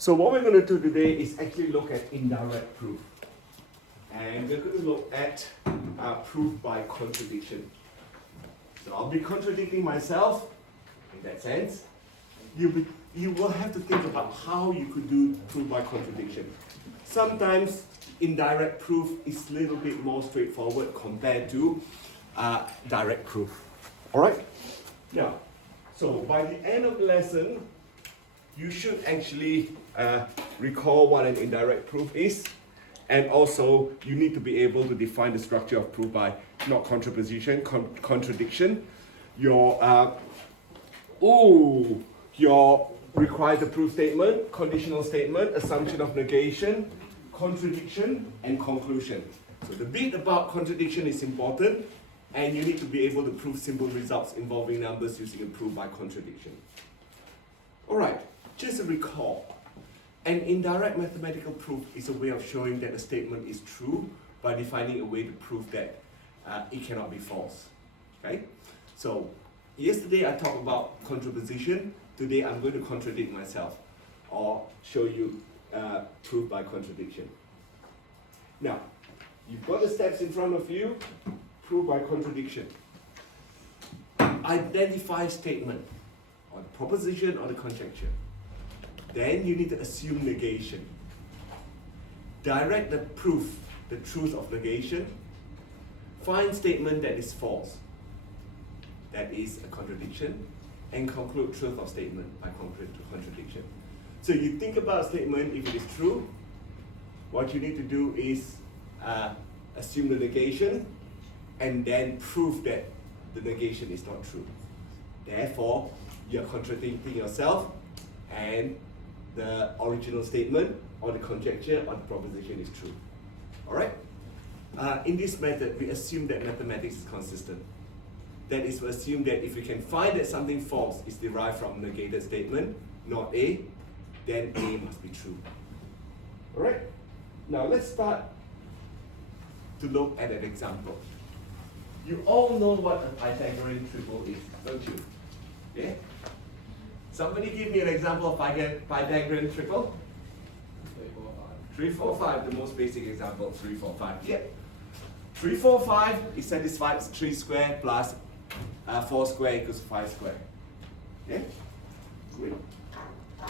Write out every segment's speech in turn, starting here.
So what we're going to do today is actually look at indirect proof. And we're going to look at proof by contradiction. So I'll be contradicting myself in that sense. You will have to think about how you could do proof by contradiction. Sometimes indirect proof is a little bit more straightforward compared to direct proof. All right? Now, so by the end of the lesson, you should actually recall what an indirect proof is. And also, you need to be able to define the structure of proof by not contraposition, contradiction. Your required proof statement, conditional statement, assumption of negation, contradiction, and conclusion. So the bit about contradiction is important, and you need to be able to prove simple results involving numbers using a proof by contradiction. All right, just to recall, an indirect mathematical proof is a way of showing that a statement is true by defining a way to prove that it cannot be false. Okay? So, yesterday I talked about contraposition. Today I'm going to contradict myself or show you proof by contradiction. Now, you've got the steps in front of you. Proof by contradiction. Identify statement or the proposition or the conjecture. Then you need to assume negation. Direct the proof, the truth of negation. Find statement that is false. That is a contradiction. And conclude truth of statement by contradiction. So you think about a statement, if it is true, what you need to do is assume the negation and then prove that the negation is not true. Therefore, you're contradicting yourself and the original statement or the conjecture or the proposition is true. Alright? In this method, we assume that mathematics is consistent. That is, we assume that if we can find that something false is derived from a negated statement, not A, then A must be true. Alright? Now let's start to look at an example. You all know what a Pythagorean triple is, don't you? Yeah? Somebody give me an example of Pythagorean triple. 3, 4, 5, the most basic example, 3, 4, 5. Yeah. 3, 4, 5 is satisfied 3 square plus 4 square equals 5 square. Yeah? Good. I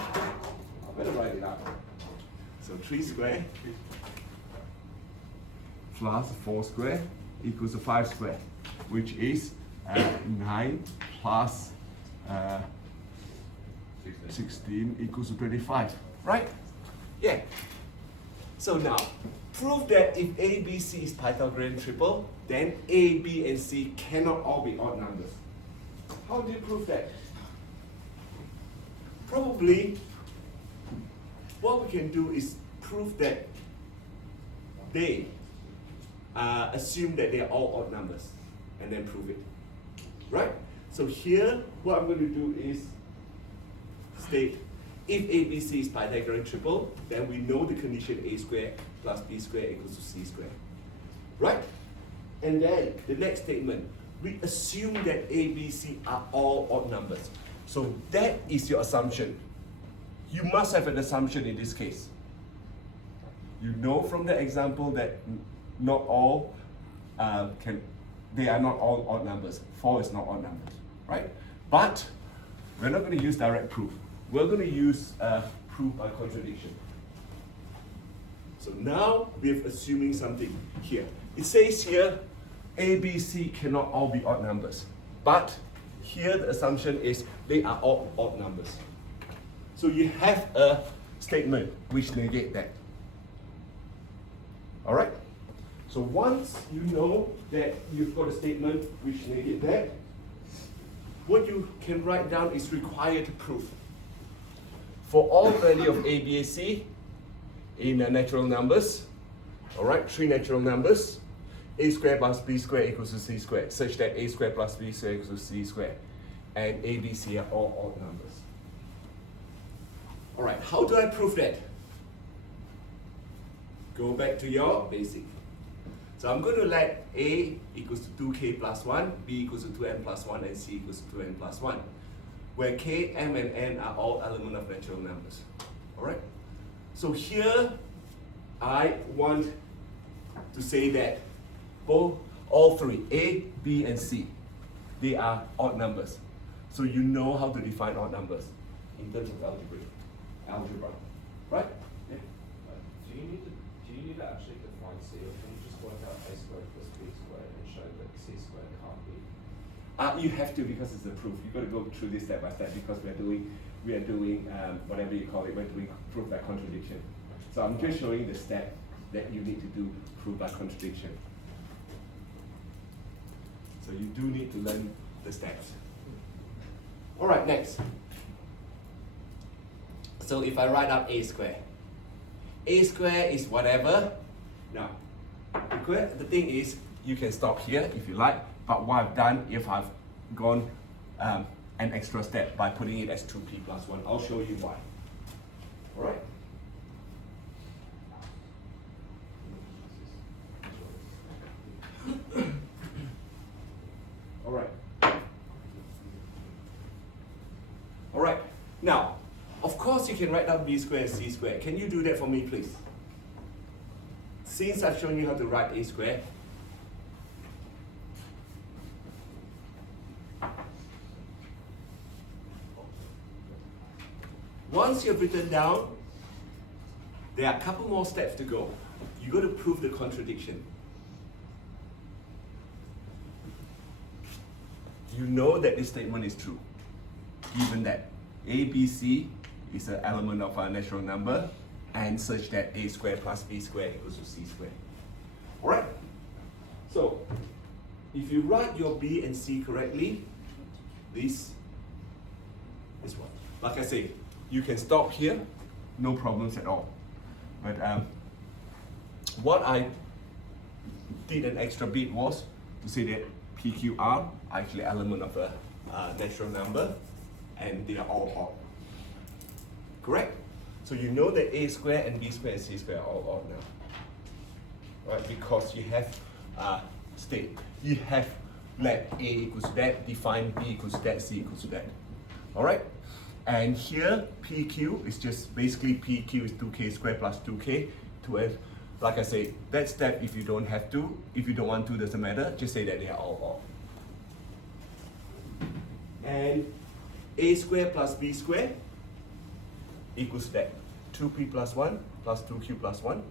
better write it out. So 3 square plus 4 square equals 5 square, which is 9 plus 16 equals to 25, right? Yeah. So now, prove that if A, B, C is Pythagorean triple, then A, B, and C cannot all be odd numbers. How do you prove that? Probably, what we can do is prove that they assume that they are all odd numbers, and then prove it, right? So here, what I'm going to do is state if A, B, C is Pythagorean triple, then we know the condition A squared plus B squared equals to C squared. Right? And then the next statement, we assume that A, B, C are all odd numbers. So that is your assumption. You must have an assumption in this case. You know from the example that not all they are not all odd numbers. 4 is not odd numbers, right? But we're not going to use direct proof. We're going to use proof by contradiction. So now we're assuming something here. It says here, A, B, C cannot all be odd numbers. But here the assumption is they are all odd numbers. So you have a statement which negates that. All right? So once you know that you've got a statement which negates that, what you can write down is required proof. For all value of A, B, and C in natural numbers, all right, 3 natural numbers, A squared plus B squared equals to C squared, such that A squared plus B squared equals to C squared, and A, B, C are all odd numbers. All right, how do I prove that? Go back to your basic. So I'm going to let A equals to 2k plus 1, B equals to 2n plus 1, and C equals to 2n plus 1. Where k, m, and n are all elements of natural numbers. Alright? So here, I want to say that all three, A, B, and C, they are odd numbers. So you know how to define odd numbers in terms of algebra, right? Yeah. Do you need to actually define C, or can you just work out A squared plus B squared and show that C squared can't be? You have to, because it's a proof. You've got to go through this step by step, because we are doing whatever you call it, we're doing proof by contradiction. So I'm just showing the step that you need to do proof by contradiction. So you do need to learn the steps. All right, next. So if I write up A square is whatever. Now, the thing is, you can stop here if you like, but what I've done, if I've gone an extra step by putting it as 2p plus 1, I'll show you why. All right? All right. Now, of course you can write down b squared and c squared. Can you do that for me, please? Since I've shown you how to write a squared, once you've written down, there are a couple more steps to go. You got to prove the contradiction. You know that this statement is true, given that a, b, c is an element of a natural number, and such that a squared plus b squared equals to c squared. All right? So, if you write your b and c correctly, this is what? Like I say, you can stop here, no problems at all. But what I did an extra bit was to say that PQR are actually element of a natural number, and they are all odd. Correct? So you know that a squared and b squared and c squared are all odd now. Right? Because you have state. You have let a equals to that, define b equals to that, c equals to that. Alright? And here PQ is just basically PQ is 2k squared plus 2k to f. Like I say, that step if you don't have to, if you don't want to, doesn't matter, just say that they are all odd. And a squared plus b squared equals that 2p plus 1 plus 2q plus 1,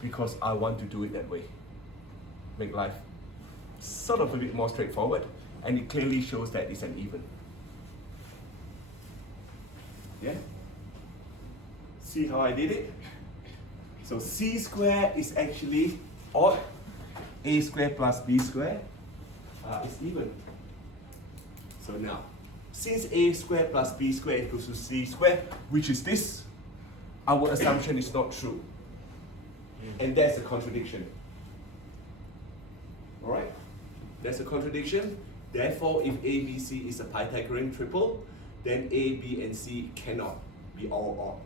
because I want to do it that way. Make life sort of a bit more straightforward, and it clearly shows that it's an even. Yeah? See how I did it? So c squared is actually odd, a squared plus b squared is even. So now, since a squared plus b squared equals to c squared, which is this, our assumption is not true. And that's a contradiction. Alright? That's a contradiction. Therefore, if A, B, C is a Pythagorean triple, then A, B, and C cannot be all odd.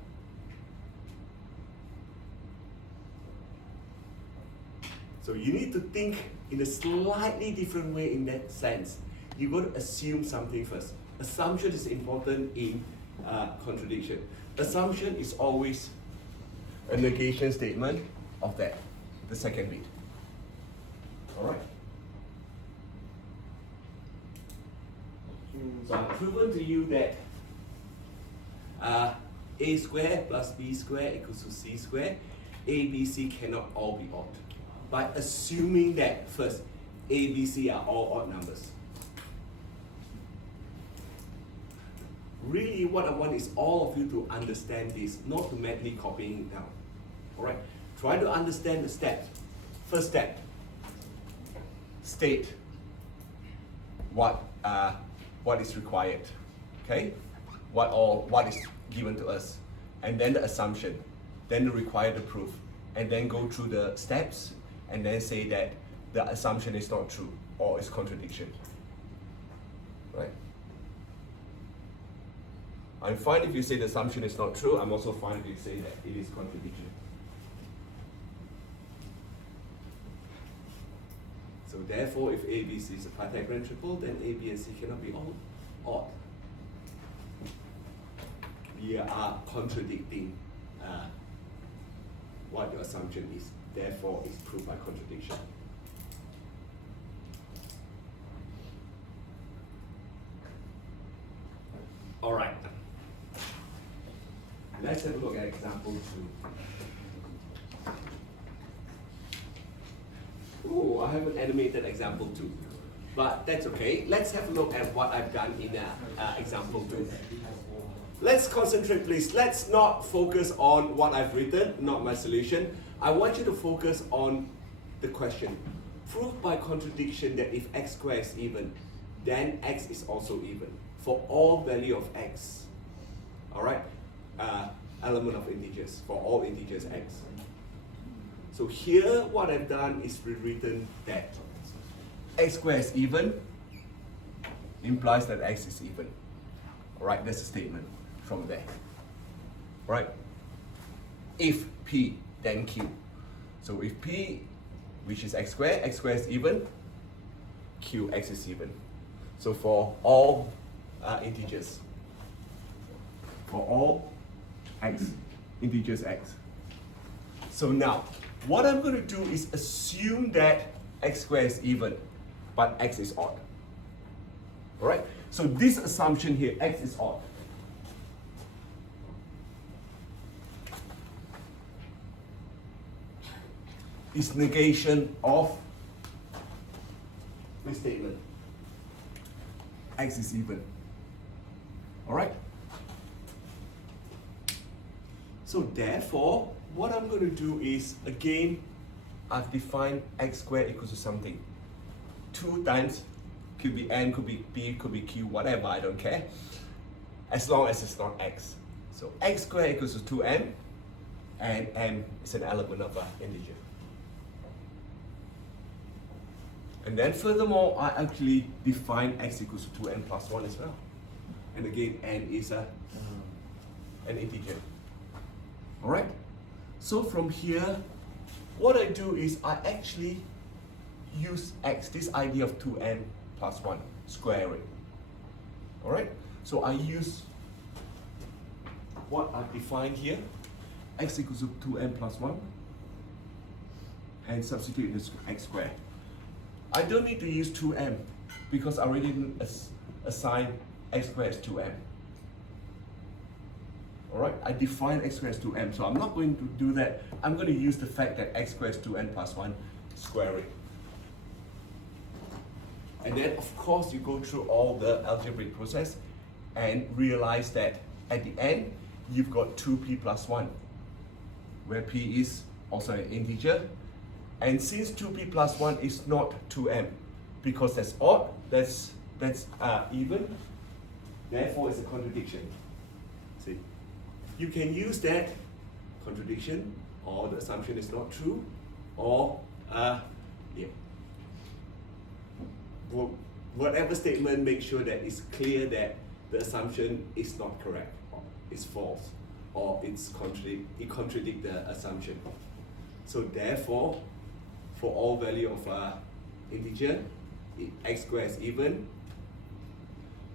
So you need to think in a slightly different way in that sense. You got to assume something first. Assumption is important in contradiction. Assumption is always a negation statement of that, the second bit. Alright? So I've proven to you that a squared plus b squared equals to c squared. A, B, C cannot all be odd. By assuming that first, A, B, C are all odd numbers. Really, what I want is all of you to understand this, not to madly copying it down. Alright? Try to understand the steps. First step, state what is required. Okay? What is given to us. And then the assumption. Then the required proof. And then go through the steps and then say that the assumption is not true or is contradiction. Right? I'm fine if you say the assumption is not true. I'm also fine if you say that it is contradiction. So therefore, if A, B, C is a Pythagorean triple, then A, B, and C cannot be all odd. you are contradicting what your assumption is. Therefore, it's proved by contradiction. All right. Let's have a look at example 2. Oh, I have an animated example 2. But that's okay. Let's have a look at what I've done in example 2. Let's concentrate, please. Let's not focus on what I've written, not my solution. I want you to focus on the question. Prove by contradiction that if x squared is even, then x is also even for all value of x. All right? Element of integers, for all integers x. So here, what I've done is rewritten that x squared is even implies that x is even. All right, that's a statement from there. All right? If p, then q. So if p, which is x squared is even, q, x is even. So for all integers, for all x, integers x. So now, what I'm going to do is assume that x squared is even, but x is odd. All right? So this assumption here, x is odd. Is negation of this statement. X is even. All right? So therefore, what I'm going to do is, again, I've defined x squared equals to something. 2 times, could be n, could be p, could be q, whatever, I don't care. As long as it's not x. So x squared equals to 2m, and m is an element of an integer. And then furthermore, I actually define x equals to 2n plus 1 as well. And again, n is an integer. All right? So from here, what I do is I actually use x, this idea of 2n plus 1, square it. All right? So I use what I've defined here, x equals to 2n plus 1, and substitute this x squared. I don't need to use 2m because I already assign x squared as 2m. Alright, I define x squared as 2m, so I'm not going to do that. I'm going to use the fact that x squared is 2n plus 1, square it. And then, of course, you go through all the algebraic process and realize that at the end, you've got 2p plus 1, where p is also an integer. And since 2p plus 1 is not 2m, because that's odd, that's even, therefore it's a contradiction. See? You can use that contradiction, or the assumption is not true, or whatever statement, make sure that it's clear that the assumption is not correct, or it's false, or it contradicts the assumption. So therefore, for all value of integer, x squared is even,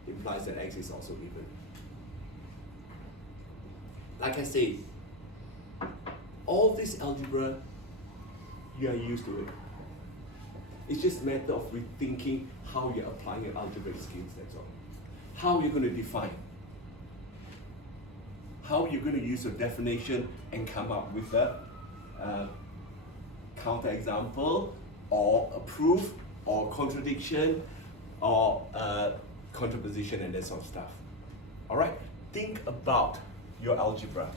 implies that x is also even. Like I say, all this algebra, you are used to it. It's just a matter of rethinking how you're applying your algebraic skills, that's all. How you're going to define. How you're going to use your definition and come up with a counterexample, or a proof, or contradiction, or contraposition, and that sort of stuff. All right? Think about your algebra.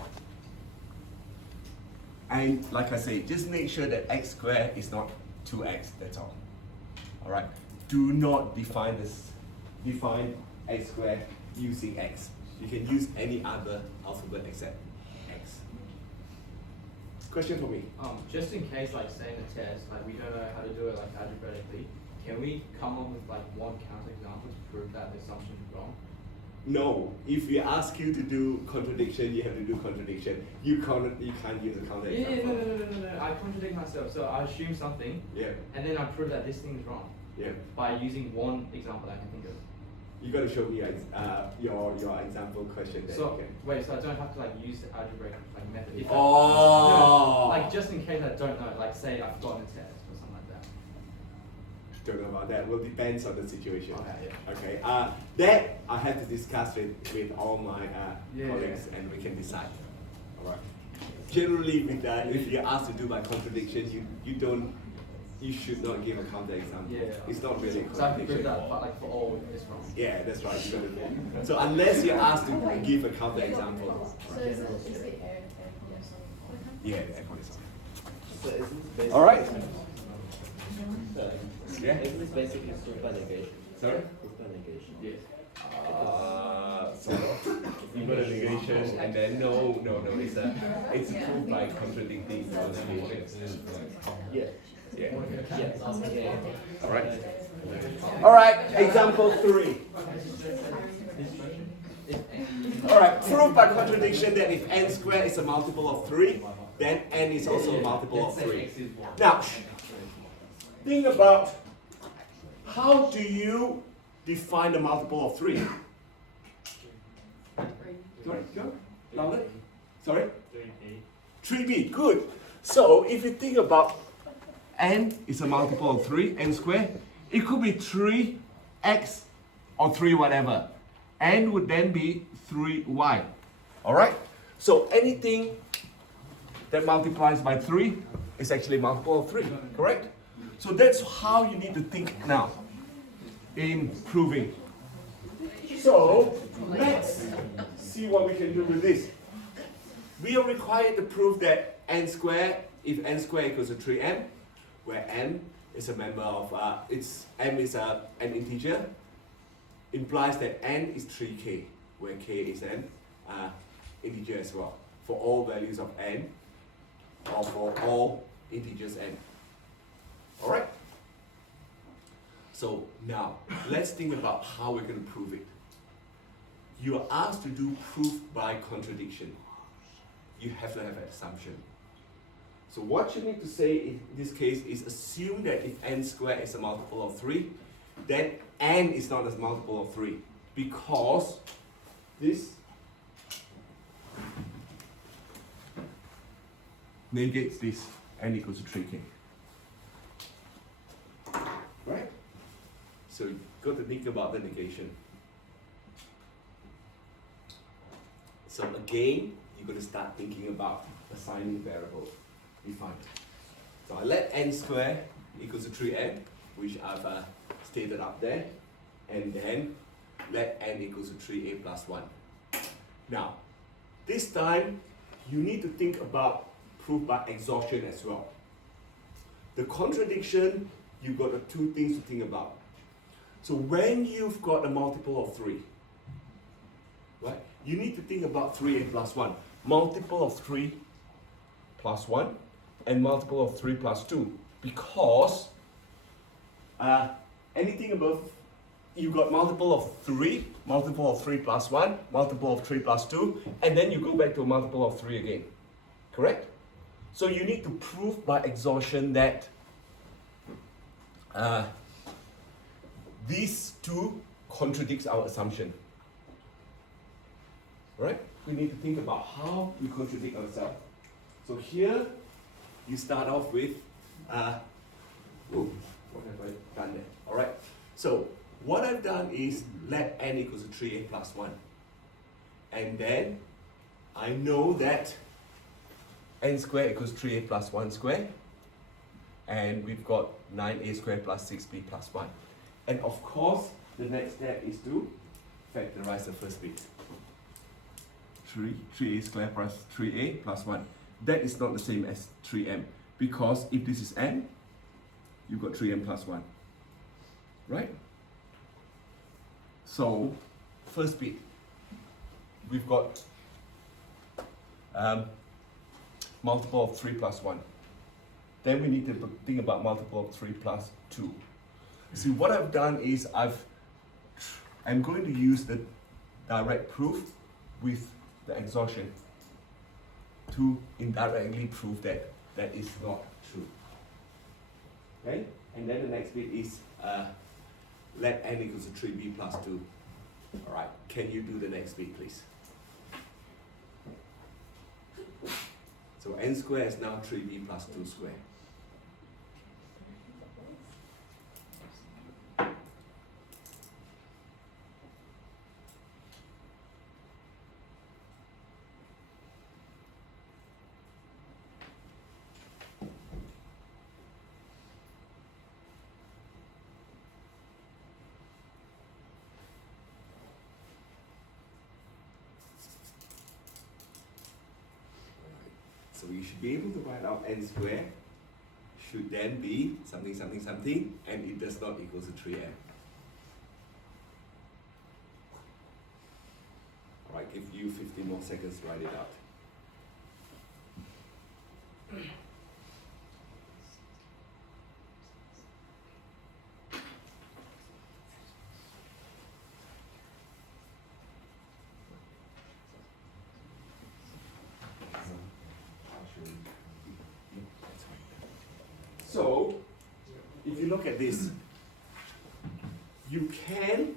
And like I say, just make sure that x squared is not 2x, that's all. All right? Do not define x squared using x. You can use any other alphabet except x. Question for me? Just in case, like, say in a test, like, we don't know how to do it, like, algebraically, can we come up with, like, one counterexample to prove that the assumption is wrong? No. If we ask you to do contradiction, you have to do contradiction. You can't use a counterexample. No. I contradict myself. So I assume something, Yeah. and then I prove that this thing is wrong. Yeah. By using one example that I can think of. You gotta show me your example question. That So you can. wait, so I don't have to like use the algebraic like method. If Oh. no, like just in case I don't know, like say I've gotten a test or something like that. Don't know about that. Well, depends on the situation. Okay, yeah. Okay. That I have to discuss with all my Yeah. colleagues, and we can decide. All right. Generally, with that, if you're asked to do by contradiction, you should not give a counter example. Yeah. It's not really a So I can prove contradiction. that, but like for all it's wrong. Yeah, that's right. You got to. So unless you're asked to give a counter example. So is it air conditioning? Yeah, air conditioning. So isn't this All right. Yeah. Isn't this basically proof by negation? Sorry. Proof by negation. Yes. Sort of. You got a negation, and then no. It's proof by contradicting your negation. Yeah. Yeah. Yes. Okay. All right. All right. Example 3. All right. Proof by contradiction that if n squared is a multiple of 3, then n is also a multiple of 3. Now, think about how do you define the multiple of 3? Sorry, go. Louder. Sorry? 3b. Good. So if you think about n is a multiple of 3, n squared, it could be 3x or 3 whatever. N would then be 3y. Alright? So anything that multiplies by 3 is actually a multiple of 3, correct? So that's how you need to think now in proving. So let's see what we can do with this. We are required to prove that n squared, if n squared equals to 3n, where n is a member of, m is an integer, implies that n is 3k, where k is an integer as well, for all values of n, or for all integers n. Alright? So now, let's think about how we're going to prove it. You are asked to do proof by contradiction. You have to have an assumption. So what you need to say in this case is assume that if n squared is a multiple of 3, then n is not a multiple of 3, because this negates this, n equals to 3k. Right? So you got to think about the negation. So again, you're going to start thinking about assigning variables defined. So I let n squared equals to 3n, which I've stated up there, and then let n equals to 3a plus 1. Now, this time, you need to think about proof by exhaustion as well. The contradiction, you've got the two things to think about. So when you've got a multiple of 3, right, you need to think about 3a plus 1. Multiple of 3 plus 1 and multiple of 3 plus 2, because anything above, you got multiple of 3 plus 1, multiple of 3 plus 2, and then you go back to a multiple of 3 again. Correct? So you need to prove by exhaustion that these two contradicts our assumption. Right? We need to think about how we contradict ourselves. So here, you start off with, what have I done there? All right. So what I've done is let n equals to 3a plus 1. And then I know that n squared equals 3a plus 1 squared. And we've got 9a squared plus 6b plus 1. And of course, the next step is to factorize the first bit. 3a squared plus 3a plus 1. That is not the same as 3m, because if this is n, you've got 3m plus 1. Right? So, first bit, we've got multiple of 3 plus 1. Then we need to think about multiple of 3 plus 2. See, what I've done is I'm going to use the direct proof with the exhaustion to indirectly prove that that is not true. Okay? And then the next bit is let n equals to 3b plus 2. All right, can you do the next bit, please? So n squared is now 3b plus 2 squared. So you should be able to write out n squared should then be something, something, something, and it does not equal to 3n. Alright, give you 15 more seconds to write it out. So, if you look at this, you can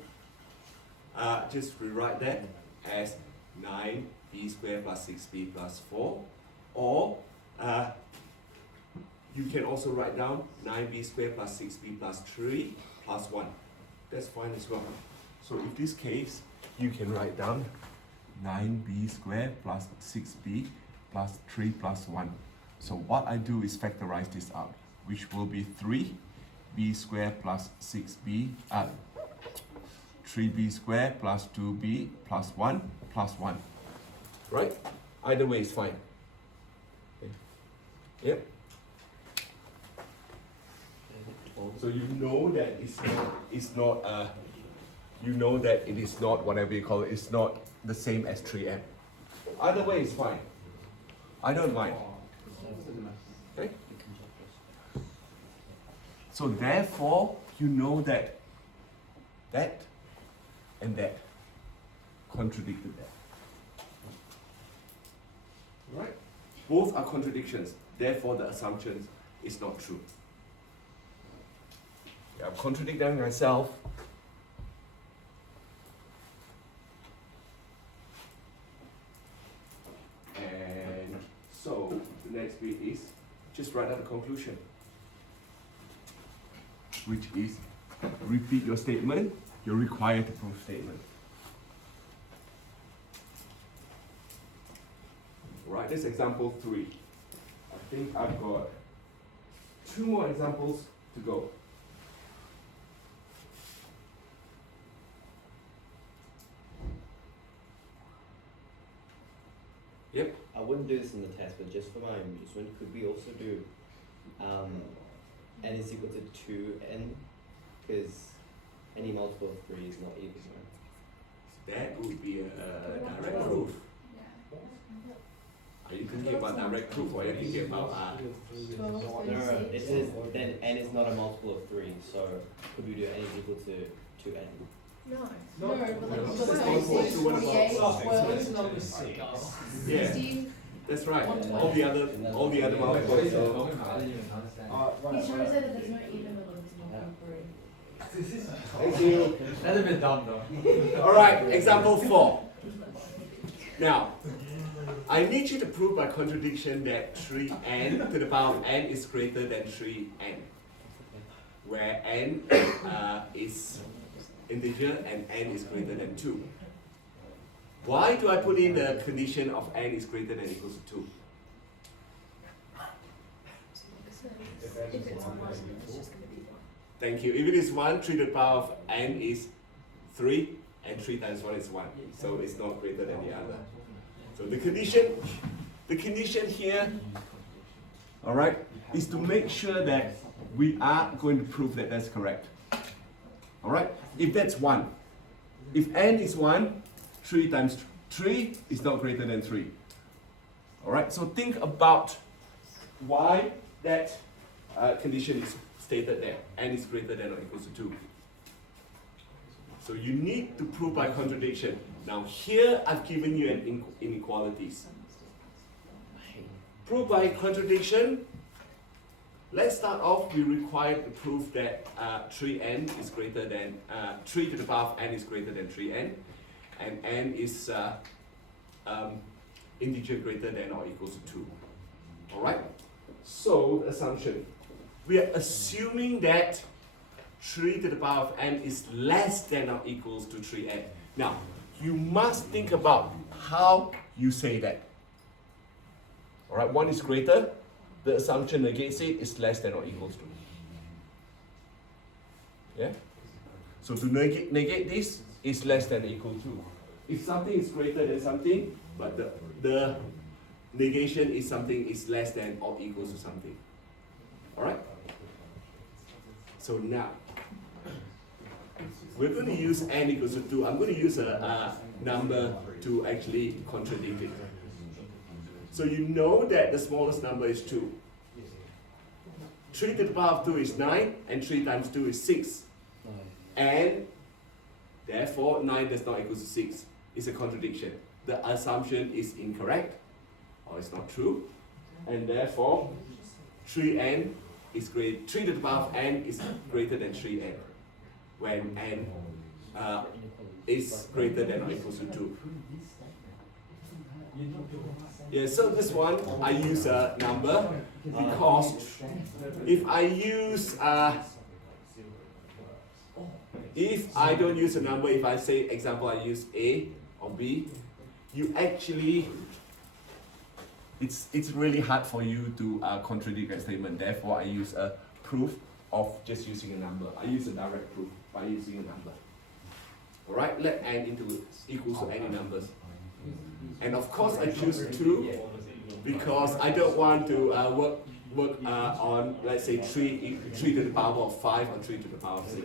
just rewrite that as 9b squared plus 6b plus 4, or you can also write down 9b squared plus 6b plus 3 plus 1. That's fine as well. So in this case, you can write down 9b squared plus 6b plus 3 plus 1. So what I do is factorize this out, which will be 3b squared plus 6b, 3b squared plus 2b plus 1 plus 1. Right? Either way is fine. Okay. Yep. So you know that you know that it is not whatever you call it, it's not the same as 3m. Either way is fine. I don't mind. Okay? So therefore, you know that that and that contradicted that. Right? Both are contradictions. Therefore, the assumption is not true. I'm contradicting myself. And so the next bit is just write out the conclusion, which is repeat your statement, your required to prove statement. Right, this example 3. I think I've got 2 more examples to go. Yep. I wouldn't do this in the test, but just for my amusement, could we also do n is equal to 2n? Because any multiple of 3 is not even, right? That would be a direct proof. Are you thinking about direct proof, or are you thinking about No, it says then n is not a multiple of 3, so could we do n is equal to 2n? No, No, but like, no, so no, what no, is no, no, 48, no, 12, number 6. Yeah, 16. that's right. 120. All the other multiples. So He's trying to say that there's no even number that's not three. thank you. That's a bit dumb though. All right, example 4. Now, I need you to prove by contradiction that 3n to the power of n is greater than 3n, where n is integer and n is greater than 2. Why do I put in the condition of n is greater than or equals to 2? If it's one, it's just gonna be one. Thank you. If it is 1, 3 to the power of n is 3, and 3 times 1 is 1. So it's not greater than the other. So the condition here, all right, is to make sure that we are going to prove that that's correct. All right, if that's 1, if n is 1, 3 times 3 is not greater than 3. All right, so think about why that condition is stated there. N is greater than or equals to 2. So you need to prove by contradiction. Now here I've given you an inequalities. Prove by contradiction let's start off. We require to prove that 3n is greater than 3 to the power of n is greater than 3n, and n is integer greater than or equals to 2. All right. So the assumption, we are assuming that 3 to the power of n is less than or equals to 3n. Now, you must think about how you say that. All right, 1 is greater, the assumption negates it is less than or equals to. Yeah? So to negate this is less than or equal to. If something is greater than something, but the negation is something is less than or equals to something. All right? So now, we're going to use n equals to 2. I'm going to use a number to actually contradict it. So you know that the smallest number is 2. 3 to the power of 2 is 9, and 3 times 2 is 6. And therefore, 9 does not equal to 6. It's a contradiction. The assumption is incorrect, or it's not true. And therefore, 3n is 3 to the power of n is greater than 3n, when n is greater than or equals to 2. Yeah, so this one, I use a number because if I use, if I don't use a number, if I say, example, I use A or B, you actually, it's really hard for you to contradict a statement. Therefore, I use a proof of just using a number. I use a direct proof by using a number. All right, let n equals to any numbers. And of course, I choose 2 because I don't want to work on, let's say, 3 to the power of 5 or 3 to the power of 6.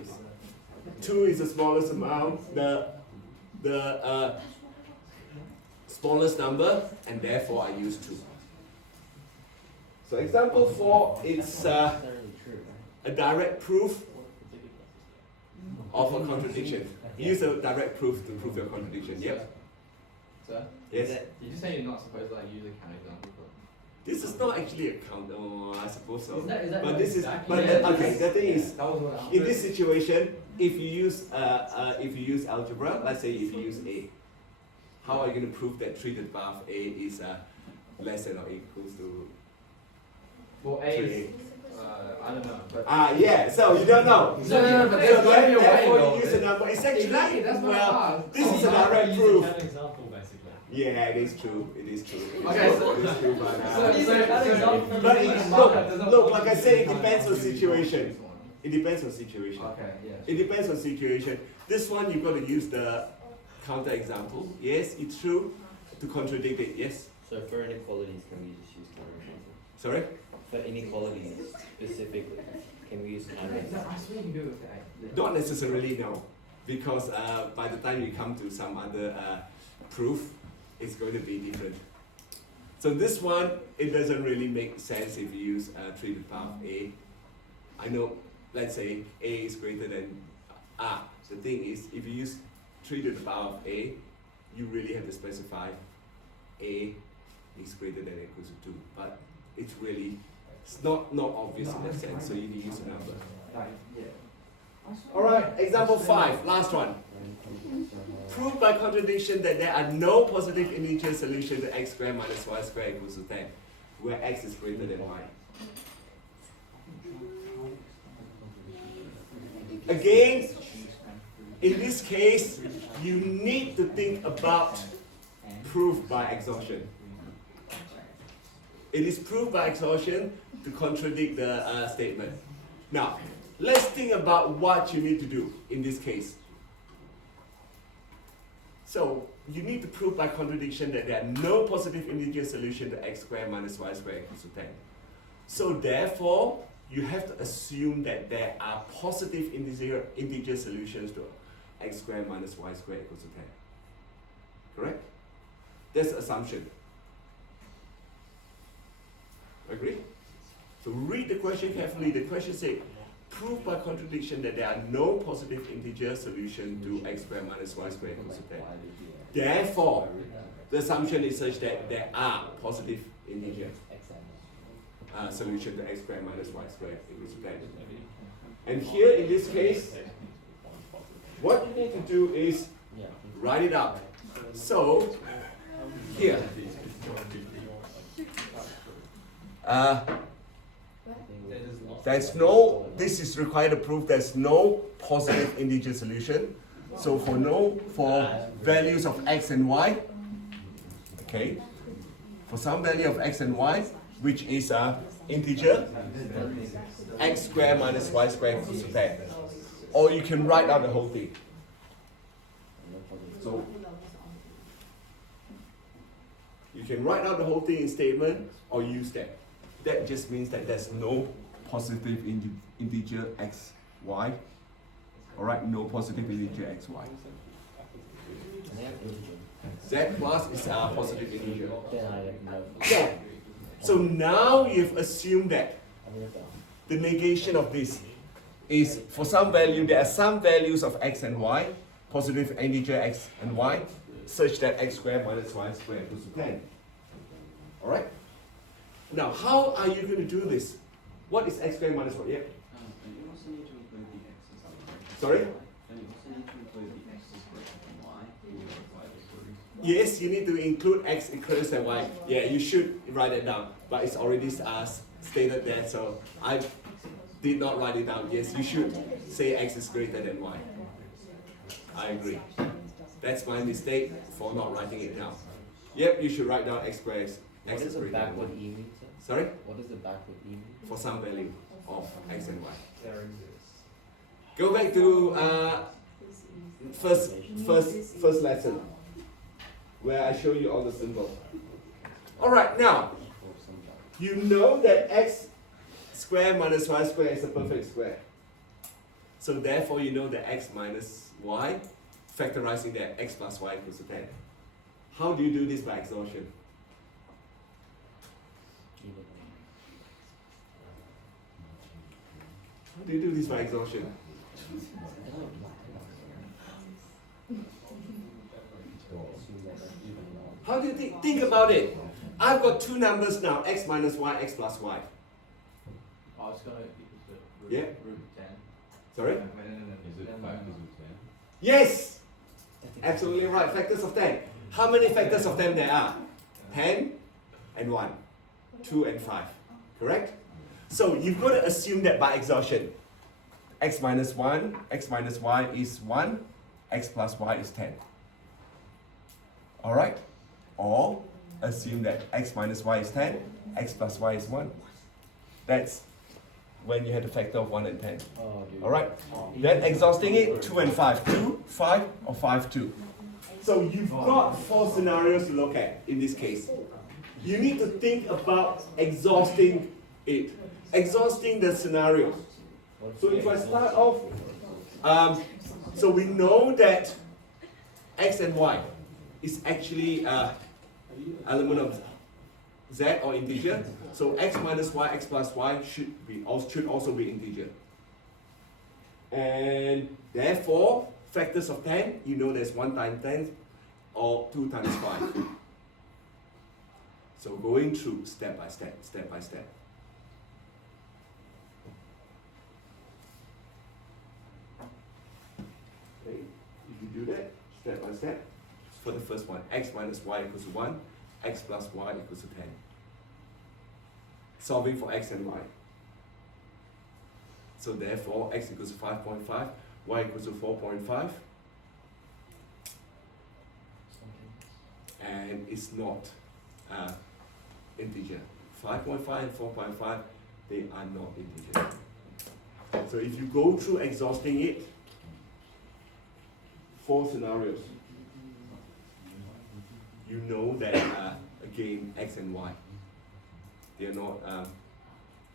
2 is the smallest amount, the smallest number, and therefore I use 2. So example 4, it's a direct proof of a contradiction. Use a direct proof to prove your contradiction. Yep. Sir? Yes. You just say you're not supposed to like use a counterexample. This is not actually a count. Oh, I suppose so. Is that But not this is. exactly- But Yeah, okay, the thing is, That was what I in this situation, if you use algebra, let's say if you use A, how are you going to prove that 3 to the power of A is less than or equals to Well, A is, I don't know. But yeah, so you don't know. No, So but there's gotta be a way, therefore though. you use a number. It's actually, Exactly, that's what well, I asked. this is a You might direct use proof. an example, basically. Yeah, it is true. It is true. It is Okay, true. so- It is true, but, But look, like I say, it depends on situation. It depends on situation. Okay, yeah. It depends on situation. This one you've got to use the counter example. Yes, it's true. To contradict it, yes. So for inequalities, can we just use counterexample? Sorry? For inequalities specifically, can we use No, counterexample? I swear you can do it with the A. Not necessarily, no. Because by the time you come to some other proof, it's going to be different. So this one, it doesn't really make sense if you use 3 to the power of A. I know, let's say A is greater than the thing is, if you use 3 to the power of A, you really have to specify A is greater than or equals to 2. But it's really, it's not obvious in that sense, so you need to use a number. Alright, example 5, last one. Prove by contradiction that there are no positive integer solutions to x squared minus y squared equals to 10, where x is greater than y. Again, in this case, you need to think about proof by exhaustion. It is proof by exhaustion to contradict the statement. Now, let's think about what you need to do in this case. So, you need to prove by contradiction that there are no positive integer solution to x squared minus y squared equals to 10. So therefore, you have to assume that there are positive integer solutions to x squared minus y squared equals to 10. Correct? That's the assumption. Agree? So read the question carefully. The question says, prove by contradiction that there are no positive integer solution to x squared minus y squared equals to 10. Therefore, the assumption is such that there are positive integers. solution to x squared minus y squared equals to 10. And here in this case, what you need to do is write it out. So here, this is required to prove there's no positive integer solution. So for values of x and y, okay, for some value of x and y, which is integer, x squared minus y squared equals to 10. Or you can write out the whole thing. So you can write out the whole thing in statement or use that. That just means that there's no positive integer x, y. Alright, no positive integer x, y. Z plus is a positive integer. Yeah. So now you've assumed that the negation of this is for some value, there are some values of x and y, positive integer x and y, such that x squared minus y squared equals to 10. Alright? Now, how are you going to do this? What is x squared minus y? Yeah. And you also need to include the x's on the right. Sorry? And you also need to include the x's greater than y. Yes, you need to include x equals to y. Yeah, you should write it down, but it's already stated there, so I did not write it down. Yes, you should say x is greater than y. I agree. That's my mistake for not writing it down. Yep, you should write down x squared. What does the backward e mean, sir? Sorry? What does the backward e mean? For some value of x and y. There exists. Go back to first lesson, where I show you all the symbols. Alright, now, you know that x squared minus y squared is a perfect square. So therefore you know that x minus y, factorizing that x plus y equals to 10. How do you do this by exhaustion? How do you do this by exhaustion? How do you think about it? I've got two numbers now, x minus y, x plus y. Oh, it's gonna equal to root, Yeah. root 10. Sorry? Is it factors of 10? Yes! Absolutely right, factors of 10. How many factors of 10 there are? 10 and 1. 2 and 5. Correct? So you've got to assume that by exhaustion. X minus 1, x minus y is 1, x plus y is 10. Alright? Or assume that x minus y is 10, x plus y is 1. That's when you had a factor of 1 and 10. Alright? Then exhausting it, 2 and 5. 2, 5, or 5, 2. So you've got 4 scenarios to look at in this case. You need to think about exhausting it. Exhausting the scenarios. So if I start off, so we know that x and y is actually element of z or integer. So x minus y, x plus y should also be integer. And therefore, factors of 10, you know there's 1 times 10 or 2 times 5. So going through step by step, step by step. Okay, if you do that, step by step, for the first one, x minus y equals to 1, x plus y equals to 10. Solving for x and y. So therefore, x equals to 5.5, y equals to 4.5, and it's not integer. 5.5 and 4.5, they are not integer. So if you go through exhausting it, 4 scenarios, you know that again, x and y, they are not,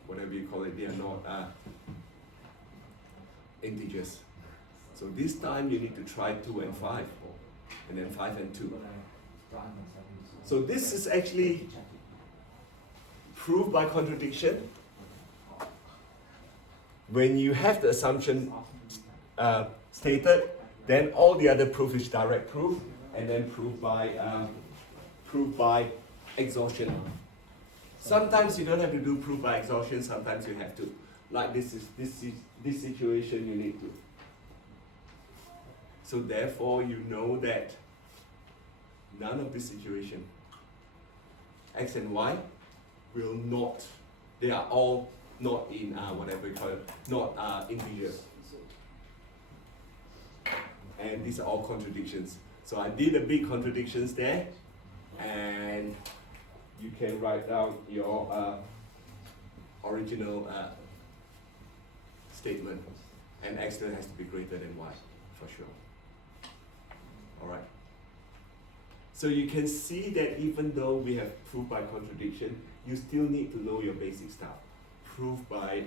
whatever you call it, they are not integers. So this time you need to try 2 and 5, and then 5 and 2. So this is actually proved by contradiction. When you have the assumption stated, then all the other proof is direct proof, and then proved by exhaustion. Sometimes you don't have to do proof by exhaustion, sometimes you have to. Like this situation you need to. So therefore you know that none of this situation, X and Y, will not, they are all not in whatever you call it, not integers. And these are all contradictions. So I did a big contradictions there, and you can write down your original statement, and X still has to be greater than Y, for sure. Alright. So you can see that even though we have proof by contradiction, you still need to know your basic stuff. Proof by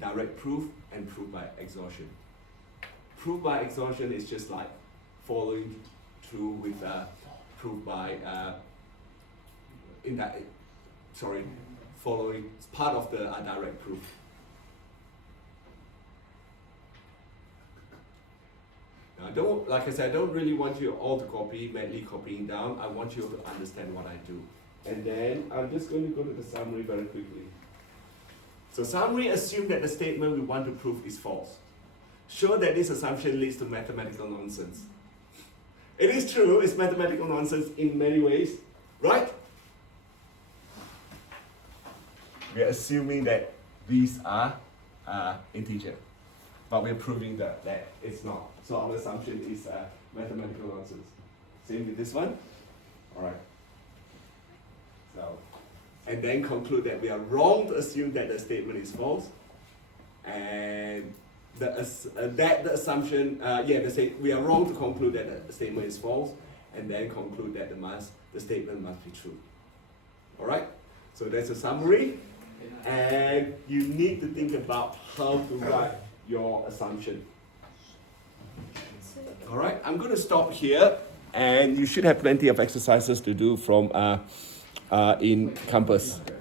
direct proof and proof by exhaustion. Proof by exhaustion is just like following through with proof by following part of the direct proof. Now, like I said, I don't really want you all to copy, madly copying down. I want you to understand what I do. And then I'm just going to go to the summary very quickly. So summary, assume that the statement we want to prove is false. Show that this assumption leads to mathematical nonsense. It is true, it's mathematical nonsense in many ways, right? We are assuming that these are integer, but we're proving that it's not. So our assumption is mathematical nonsense. Same with this one. All right. So, and then conclude that we are wrong to assume that the statement is false, and the assumption, we are wrong to conclude that the statement is false, and then conclude that the statement must be true. All right. So that's a summary, and you need to think about how to write your assumption. All right. I'm going to stop here, and you should have plenty of exercises to do from in Compass.